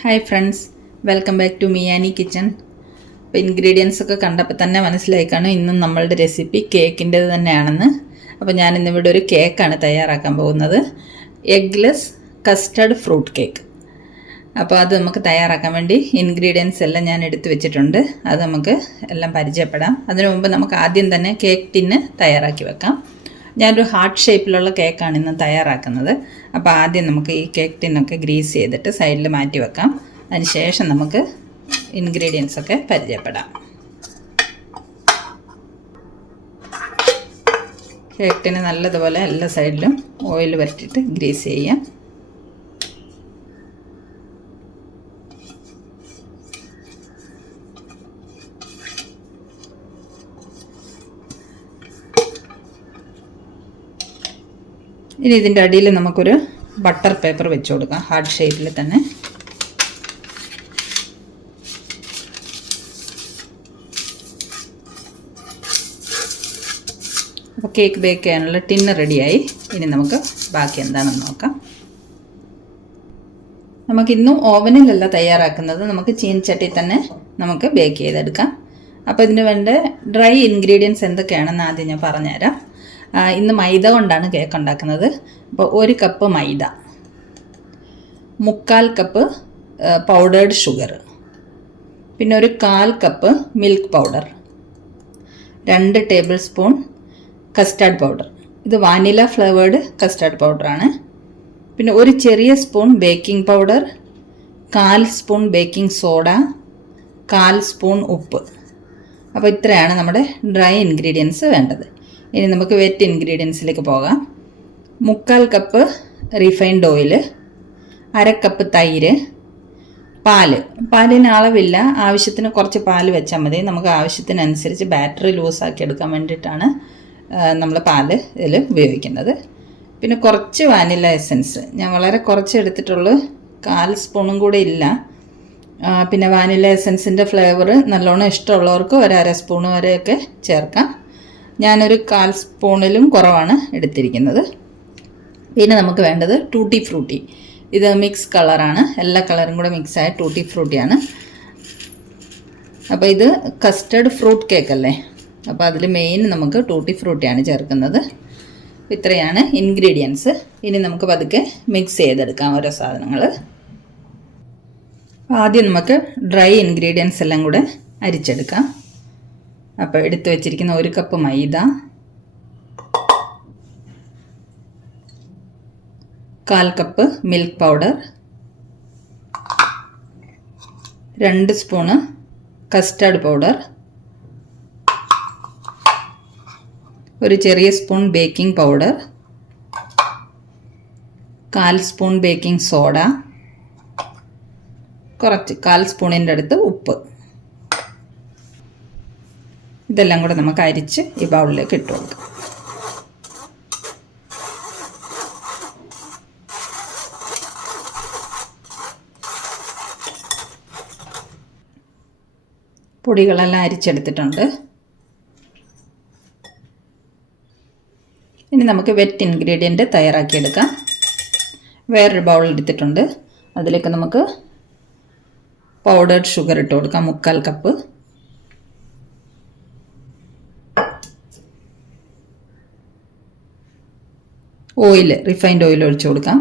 Hi friends, welcome back to മിയാനി kitchen. അപ്പോൾ ingredients ഒക്കെ കണ്ടപ്പോൾ തന്നെ മനസ്സിലായി കാണും ഇന്നും നമ്മളുടെ റെസിപ്പി കേക്കിൻ്റെത് തന്നെയാണെന്ന്. അപ്പോൾ ഞാനിന്നിവിടെ ഒരു കേക്കാണ് തയ്യാറാക്കാൻ പോകുന്നത്, എഗ്ലെസ് കസ്റ്റർഡ് ഫ്രൂട്ട് കേക്ക്. അപ്പോൾ അത് നമുക്ക് തയ്യാറാക്കാൻ വേണ്ടി ഇൻഗ്രീഡിയൻസ് എല്ലാം ഞാൻ എടുത്തു വെച്ചിട്ടുണ്ട്. അത് നമുക്ക് എല്ലാം പരിചയപ്പെടാം. അതിനു മുമ്പ് നമുക്ക് ആദ്യം തന്നെ കേക്ക് ടിന്ന് തയ്യാറാക്കി വെക്കാം. ഞാനൊരു ഹാർട്ട് ഷേപ്പിലുള്ള കേക്കാണ് ഇന്ന് തയ്യാറാക്കുന്നത്. അപ്പോൾ ആദ്യം നമുക്ക് ഈ കേക്ക് ടിന്നൊക്കെ ഗ്രീസ് ചെയ്തിട്ട് സൈഡിൽ മാറ്റി വെക്കാം. അതിനുശേഷം നമുക്ക് ഇൻഗ്രീഡിയൻസ് ഒക്കെ പരിചയപ്പെടാം. കേക്ക് ടിന് നല്ലതുപോലെ എല്ലാ സൈഡിലും ഓയിൽ വരട്ടിയിട്ട് ഗ്രീസ് ചെയ്യാം. ഇനി ഇതിൻ്റെ അടിയിൽ നമുക്കൊരു ബട്ടർ പേപ്പർ വെച്ച് കൊടുക്കാം, ഹാർട്ട് ഷേപ്പിൽ തന്നെ. അപ്പോൾ കേക്ക് ബേക്ക് ചെയ്യാനുള്ള ടിന്ന് റെഡിയായി. ഇനി നമുക്ക് ബാക്കി എന്താണെന്ന് നോക്കാം. നമുക്കിന്നും ഓവനിലല്ല തയ്യാറാക്കുന്നത്, നമുക്ക് ചീനച്ചട്ടി തന്നെ നമുക്ക് ബേക്ക് ചെയ്തെടുക്കാം. അപ്പോൾ ഇതിന് വേണ്ട ഡ്രൈ ഇൻഗ്രീഡിയൻസ് എന്തൊക്കെയാണെന്ന് ആദ്യം ഞാൻ പറഞ്ഞുതരാം. ഇന്ന് മൈദ കൊണ്ടാണ് കേക്ക് ഉണ്ടാക്കുന്നത്. അപ്പോൾ 1 കപ്പ് മൈദ, 1/4 കപ്പ് പൗഡേർഡ് ഷുഗർ, പിന്നെ 1/4 cup milk powder, 2 table spoon custard powder. ഇത് വാനില ഫ്ലേവേർഡ് കസ്റ്റാർഡ് പൗഡറാണ്. പിന്നെ 1 ചെറിയ spoon baking powder, 1/4 spoon baking soda, 1/4 spoon ഉപ്പ്. അപ്പോൾ ഇത്രയാണ് നമ്മുടെ ഡ്രൈ ഇൻഗ്രീഡിയൻസ് വേണ്ടത്. ഇനി നമുക്ക് വെറ്റ് ഇൻഗ്രീഡിയൻസിലേക്ക് പോകാം. 1/4 കപ്പ് റിഫൈൻഡ് ഓയിൽ, 1/2 കപ്പ് തൈര്, പാലിന് അളവില്ല, ആവശ്യത്തിന് കുറച്ച് പാല് വെച്ചാൽ മതി. നമുക്ക് ആവശ്യത്തിനനുസരിച്ച് ബാറ്ററി ലൂസാക്കി എടുക്കാൻ വേണ്ടിയിട്ടാണ് നമ്മൾ പാല് ഇതിൽ ഉപയോഗിക്കുന്നത്. പിന്നെ കുറച്ച് വാനില എസൻസ്, ഞാൻ വളരെ കുറച്ച് എടുത്തിട്ടുള്ളൂ, 1/4 സ്പൂണും കൂടെ ഇല്ല. പിന്നെ വാനില എസൻസിൻ്റെ ഫ്ലേവർ നല്ലോണം ഇഷ്ടമുള്ളവർക്ക് 1/2 സ്പൂൺ വരെയൊക്കെ ചേർക്കാം. ഞാനൊരു 1/4 സ്പൂണിലും കുറവാണ് എടുത്തിരിക്കുന്നത്. പിന്നെ നമുക്ക് വേണ്ടത് ടൂട്ടി ഫ്രൂട്ടി. ഇത് മിക്സ് കളറാണ്, എല്ലാ കളറും കൂടെ മിക്സായ ടൂട്ടി ഫ്രൂട്ടിയാണ്. അപ്പോൾ ഇത് കസ്റ്റർഡ് ഫ്രൂട്ട് കേക്ക് അല്ലേ, അപ്പോൾ അതിൽ മെയിൻ നമുക്ക് ടൂട്ടി ഫ്രൂട്ടിയാണ് ചേർക്കുന്നത്. ഇത്രയാണ് ഇൻഗ്രീഡിയൻസ്. ഇനി നമുക്ക് പതുക്കെ മിക്സ് ചെയ്തെടുക്കാം ഓരോ സാധനങ്ങൾ. ആദ്യം നമുക്ക് ഡ്രൈ ഇൻഗ്രീഡിയൻസ് എല്ലാം കൂടെ അരിച്ചെടുക്കാം. അപ്പോൾ എടുത്തു വച്ചിരിക്കുന്ന 1 കപ്പ് മൈദ, 1/4 cup milk powder, 2 spoon custard powder, 1 ചെറിയ spoon baking powder, 1/4 spoon baking soda, കുറച്ച് 1/4 സ്പൂണിൻ്റെ അടുത്ത് ഉപ്പ്. ഇതെല്ലാം കൂടെ നമുക്ക് അരിച്ച് ഈ ബൗളിലേക്ക് ഇട്ട് കൊടുക്കാം. പൊടികളെല്ലാം അരിച്ചെടുത്തിട്ടുണ്ട്. ഇനി നമുക്ക് വെറ്റ് ഇൻഗ്രീഡിയൻറ്റ് തയ്യാറാക്കിയെടുക്കാം. വേറൊരു ബൗൾ എടുത്തിട്ടുണ്ട്. അതിലേക്ക് നമുക്ക് പൗഡേർഡ് ഷുഗർ ഇട്ട് കൊടുക്കാം, 1/4 കപ്പ്. ഓയിൽ, റിഫൈൻഡ് ഓയിൽ ഒഴിച്ചു കൊടുക്കാം.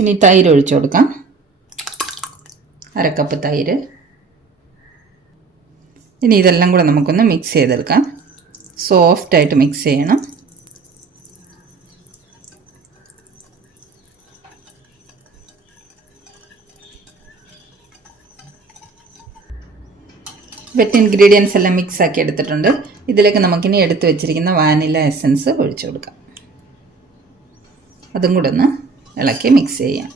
ഇനി തൈര് ഒഴിച്ചു കൊടുക്കാം, 1/2 കപ്പ് തൈര്. ഇനി ഇതെല്ലാം കൂടെ നമുക്കൊന്ന് മിക്സ് ചെയ്തെടുക്കാം. സോഫ്റ്റായിട്ട് മിക്സ് ചെയ്യണം. വെറ്റ് ഇൻഗ്രീഡിയൻസ് എല്ലാം മിക്സ് ആക്കി എടുത്തിട്ടുണ്ട്. ഇതിലേക്ക് നമുക്കിനി എടുത്തു വെച്ചിരിക്കുന്ന വാനില എസൻസ് ഒഴിച്ചു കൊടുക്കാം. അതും കൂടെ ഒന്ന് ഇളക്കി മിക്സ് ചെയ്യാം.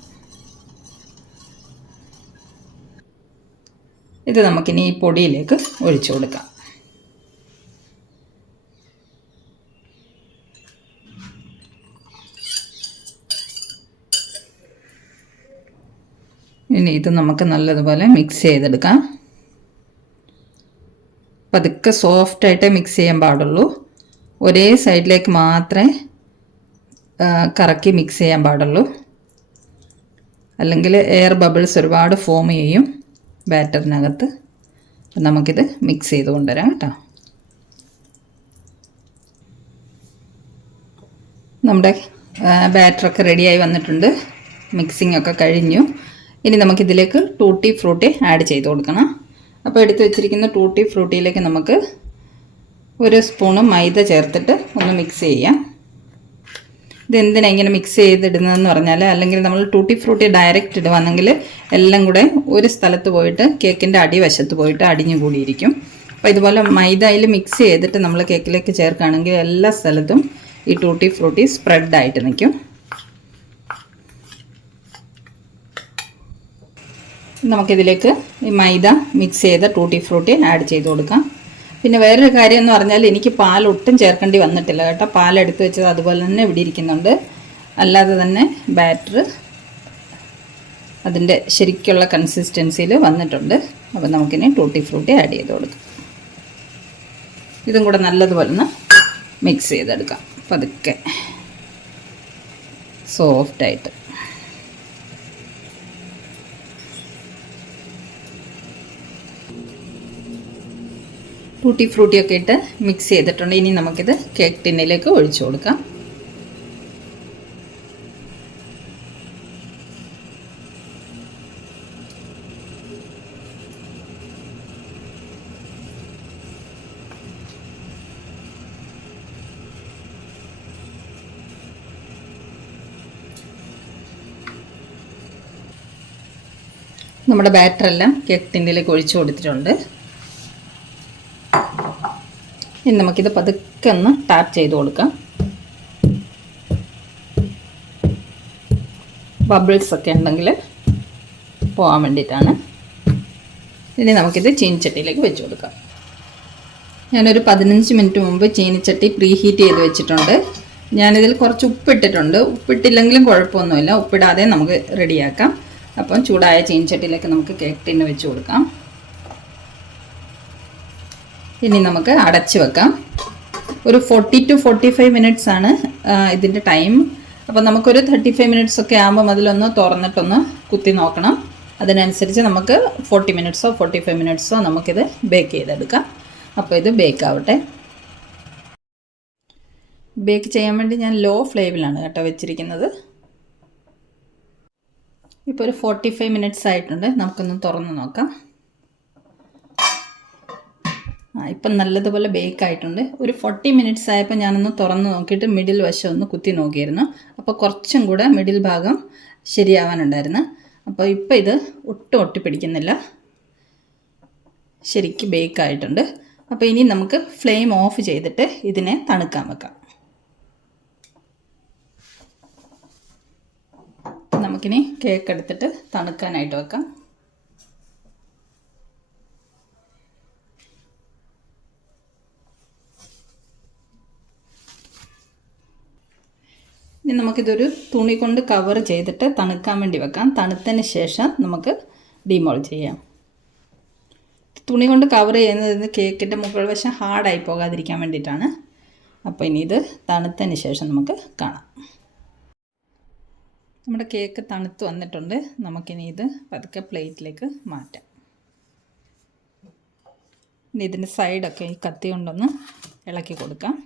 ഇത് നമുക്കിനി ഈ പൊടിയിലേക്ക് ഒഴിച്ചു കൊടുക്കാം. ഇനി ഇത് നമുക്ക് നല്ലതുപോലെ മിക്സ് ചെയ്തെടുക്കാം. പതുക്കെ സോഫ്റ്റായിട്ടേ മിക്സ് ചെയ്യാൻ പാടുള്ളൂ. ഒരേ സൈഡിലേക്ക് മാത്രമേ കറക്കി മിക്സ് ചെയ്യാൻ പാടുള്ളൂ. അല്ലെങ്കിൽ എയർ ബബിൾസ് ഒരുപാട് ഫോം ചെയ്യും ബാറ്ററിനകത്ത്. അപ്പം നമുക്കിത് മിക്സ് ചെയ്ത് കൊണ്ടുവരാം കേട്ടോ. നമ്മുടെ ബാറ്ററൊക്കെ റെഡിയായി വന്നിട്ടുണ്ട്. മിക്സിംഗ് ഒക്കെ കഴിഞ്ഞു. ഇനി നമുക്കിതിലേക്ക് ടൂട്ടി ഫ്രൂട്ടി ആഡ് ചെയ്ത് കൊടുക്കണം. അപ്പോൾ എടുത്ത് വെച്ചിരിക്കുന്ന ടൂട്ടി ഫ്രൂട്ടിയിലേക്ക് നമുക്ക് 1 സ്പൂണ് മൈദ ചേർത്തിട്ട് ഒന്ന് മിക്സ് ചെയ്യാം. ഇതെന്തിനാണ് ഇങ്ങനെ മിക്സ് ചെയ്തിടുന്നതെന്ന് പറഞ്ഞാൽ, അല്ലെങ്കിൽ നമ്മൾ ടൂട്ടി ഫ്രൂട്ടി ഡയറക്റ്റ് ഇടുവാണെങ്കിൽ എല്ലാം കൂടെ ഒരു സ്ഥലത്ത് പോയിട്ട് കേക്കിൻ്റെ അടിവശത്ത് പോയിട്ട് അടിഞ്ഞു കൂടിയിരിക്കും. അപ്പോൾ ഇതുപോലെ മൈദയിൽ മിക്സ് ചെയ്തിട്ട് നമ്മൾ കേക്കിലേക്ക് ചേർക്കുകയാണെങ്കിൽ എല്ലാ സ്ഥലത്തും ഈ ടൂട്ടി ഫ്രൂട്ടി സ്പ്രെഡായിട്ട് നിൽക്കും. നമുക്കിതിലേക്ക് ഈ മൈദ മിക്സ് ചെയ്ത ടൂട്ടി ഫ്രൂട്ടി ആഡ് ചെയ്ത് കൊടുക്കാം. പിന്നെ വേറൊരു കാര്യം എന്ന് പറഞ്ഞാൽ, എനിക്ക് പാൽ ഒട്ടും ചേർക്കേണ്ടി വന്നിട്ടില്ല കേട്ടോ. പാലെടുത്ത് വെച്ചത് അതുപോലെ തന്നെ ഇവിടെ ഇരിക്കുന്നുണ്ട്. അല്ലാതെ തന്നെ ബാറ്റർ അതിൻ്റെ ശരിക്കുള്ള കൺസിസ്റ്റൻസിയിൽ വന്നിട്ടുണ്ട്. അപ്പോൾ നമുക്കിനി ടൂട്ടി ഫ്രൂട്ടി ആഡ് ചെയ്ത് കൊടുക്കാം. ഇതും കൂടെ നല്ലതുപോലെ ഒന്ന് മിക്സ് ചെയ്തെടുക്കാം പതുക്കെ, സോഫ്റ്റായിട്ട്. ടൂട്ടി ഫ്രൂട്ടിയൊക്കെ ഇട്ട് മിക്സ് ചെയ്തിട്ടുണ്ട്. ഇനി നമുക്കിത് കേക്ക് ടിന്നിലേക്ക് ഒഴിച്ചു കൊടുക്കാം. നമ്മുടെ ബാറ്ററെല്ലാം കേക്ക് ടിന്നിലേക്ക് ഒഴിച്ചു കൊടുത്തിട്ടുണ്ട്. ഇനി നമുക്കിത് പതുക്കെ ഒന്ന് ടാപ്പ് ചെയ്ത് കൊടുക്കാം. ബബിൾസ് ഒക്കെ ഉണ്ടെങ്കിൽ പോകാൻ വേണ്ടിയിട്ടാണ്. ഇനി നമുക്കിത് ചീനിച്ചട്ടിയിലേക്ക് വെച്ച് കൊടുക്കാം. ഞാനൊരു 15 മിനിറ്റ് മുമ്പ് ചീനിച്ചട്ടി പ്രീ ഹീറ്റ് ചെയ്ത് വെച്ചിട്ടുണ്ട്. ഞാനിതിൽ കുറച്ച് ഉപ്പിട്ടിട്ടുണ്ട്. ഉപ്പിട്ടില്ലെങ്കിലും കുഴപ്പമൊന്നുമില്ല, ഉപ്പിടാതെ നമുക്ക് റെഡിയാക്കാം. അപ്പം ചൂടായ ചീനിച്ചട്ടിയിലേക്ക് നമുക്ക് കേക്ക് ടിന്ന് വെച്ച് കൊടുക്കാം. ഇനി നമുക്ക് അടച്ച് വെക്കാം. ഒരു 40 to 45 മിനിറ്റ്സ് ആണ് ഇതിൻ്റെ ടൈം. അപ്പോൾ നമുക്കൊരു 35 മിനിറ്റ്സ് ഒക്കെ ആകുമ്പോൾ അതിലൊന്ന് തുറന്നിട്ടൊന്ന് കുത്തി നോക്കണം. അതിനനുസരിച്ച് നമുക്ക് 40 മിനിറ്റ്സോ 45 മിനിറ്റ്സോ നമുക്കിത് ബേക്ക് ചെയ്തെടുക്കാം. അപ്പോൾ ഇത് ബേക്ക് ആവട്ടെ. ബേക്ക് ചെയ്യാൻ വേണ്ടി ഞാൻ ലോ ഫ്ലെയിമിലാണ് കേട്ടോ വെച്ചിരിക്കുന്നത്. ഇപ്പോൾ ഒരു 45 മിനിറ്റ്സ് ആയിട്ടുണ്ട്. നമുക്കൊന്ന് തുറന്ന് നോക്കാം. ഇപ്പം നല്ലതുപോലെ ബേക്ക് ആയിട്ടുണ്ട്. ഒരു 40 മിനിറ്റ്സ് ആയപ്പോൾ ഞാനൊന്ന് തുറന്ന് നോക്കിയിട്ട് മിഡിൽ വശം ഒന്ന് കുത്തി നോക്കിയിരുന്നു. അപ്പോൾ കുറച്ചും കൂടെ മിഡിൽ ഭാഗം ശരിയാവാനുണ്ടായിരുന്നു. അപ്പോൾ ഇപ്പോൾ ഇത് ഒട്ടും ഒട്ടിപ്പിടിക്കുന്നില്ല, ശരിക്കും ബേക്ക് ആയിട്ടുണ്ട്. അപ്പോൾ ഇനി നമുക്ക് ഫ്ലെയിം ഓഫ് ചെയ്തിട്ട് ഇതിനെ തണുക്കാൻ വെക്കാം. നമുക്കിനി കേക്ക് എടുത്തിട്ട് തണുക്കാനായിട്ട് വെക്കാം. ഇനി നമുക്കിതൊരു തുണി കൊണ്ട് കവർ ചെയ്തിട്ട് തണുക്കാൻ വേണ്ടി വെക്കാം. തണുത്തതിന് ശേഷം നമുക്ക് ഡിമോൾഡ് ചെയ്യാം. തുണി കൊണ്ട് കവർ ചെയ്യുന്നത് കേക്കിൻ്റെ മുകൾ വശം ഹാർഡായി പോകാതിരിക്കാൻ വേണ്ടിയിട്ടാണ്. അപ്പോൾ ഇനി ഇത് തണുത്തതിന് ശേഷം നമുക്ക് കാണാം. നമ്മുടെ കേക്ക് തണുത്ത് വന്നിട്ടുണ്ട്. നമുക്കിനി ഇത് പതുക്കെ പ്ലേറ്റിലേക്ക് മാറ്റാം. ഇനി ഇതിൻ്റെ സൈഡൊക്കെ ഈ കത്തി കൊണ്ടൊന്ന് ഇളക്കി കൊടുക്കാം.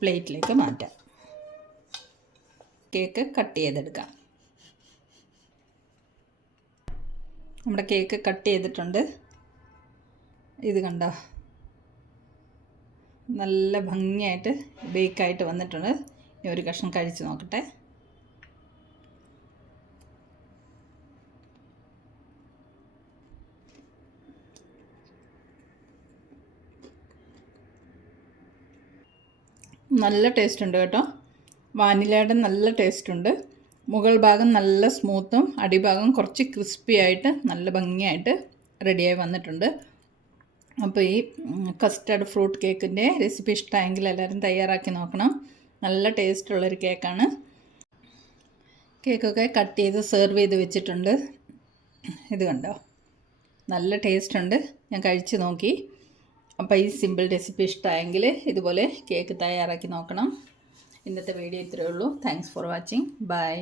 പ്ലേറ്റിലേക്ക് മാറ്റാം. കേക്ക് കട്ട് ചെയ്തെടുക്കാം. നമ്മുടെ കേക്ക് കട്ട് ചെയ്തിട്ടുണ്ട്. ഇത് കണ്ടോ, നല്ല ഭംഗിയായിട്ട് ബേക്കായിട്ട് വന്നിട്ടുണ്ട്. ഇനി ഒരു കഷ്ണം കഴിച്ച് നോക്കട്ടെ. നല്ല ടേസ്റ്റ് ഉണ്ട് കേട്ടോ. വാനിലയുടെ നല്ല ടേസ്റ്റ് ഉണ്ട്. മുകൾ ഭാഗം നല്ല സ്മൂത്തും അടിഭാഗം കുറച്ച് ക്രിസ്പി ആയിട്ട് നല്ല ഭംഗിയായിട്ട് റെഡിയായി വന്നിട്ടുണ്ട്. അപ്പോൾ ഈ കസ്റ്റർഡ് ഫ്രൂട്ട് കേക്കിൻ്റെ റെസിപ്പി ഇഷ്ടമായെങ്കിൽ എല്ലാവരും തയ്യാറാക്കി നോക്കണം. നല്ല ടേസ്റ്റുള്ളൊരു കേക്കാണ്. കേക്കൊക്കെ കട്ട് ചെയ്ത് സെർവ് ചെയ്ത് വെച്ചിട്ടുണ്ട്. ഇത് കണ്ടോ, നല്ല ടേസ്റ്റ് ഉണ്ട്. ഞാൻ കഴിച്ച് നോക്കി. അപ്പോൾ ഈ സിമ്പിൾ റെസിപ്പി ഇഷ്ടമായെങ്കിൽ ഇതുപോലെ കേക്ക് തയ്യാറാക്കി നോക്കണം. ഇന്നത്തെ വീഡിയോ ഇത്രയേ ഉള്ളൂ. Thanks for watching. ബൈ.